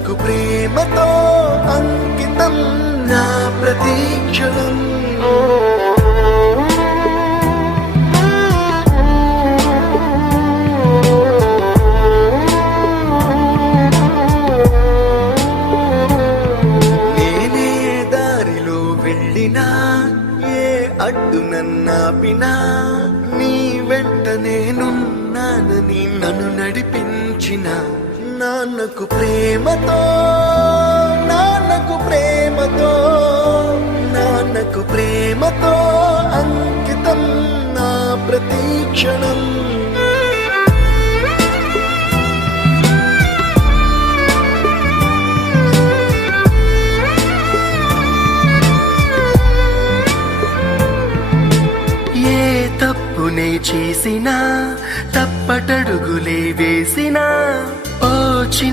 నాన్నకు ప్రేమతో అంకితం నా ప్రతీక్షణం. నేనే దారిలో వెళ్ళినా ఏ అడ్డు నన్నాపినా నీ వెంట నేనున్నానని నన్ను నడిపించిన నాన్నకు ప్రేమతో, నాన్నకు ప్రేమతో, నాన్నకు ప్రేమతో అంకితం నా ప్రతీక్షణం. ఏ తప్పునే చేసినా తప్పటడుగులే వేసినా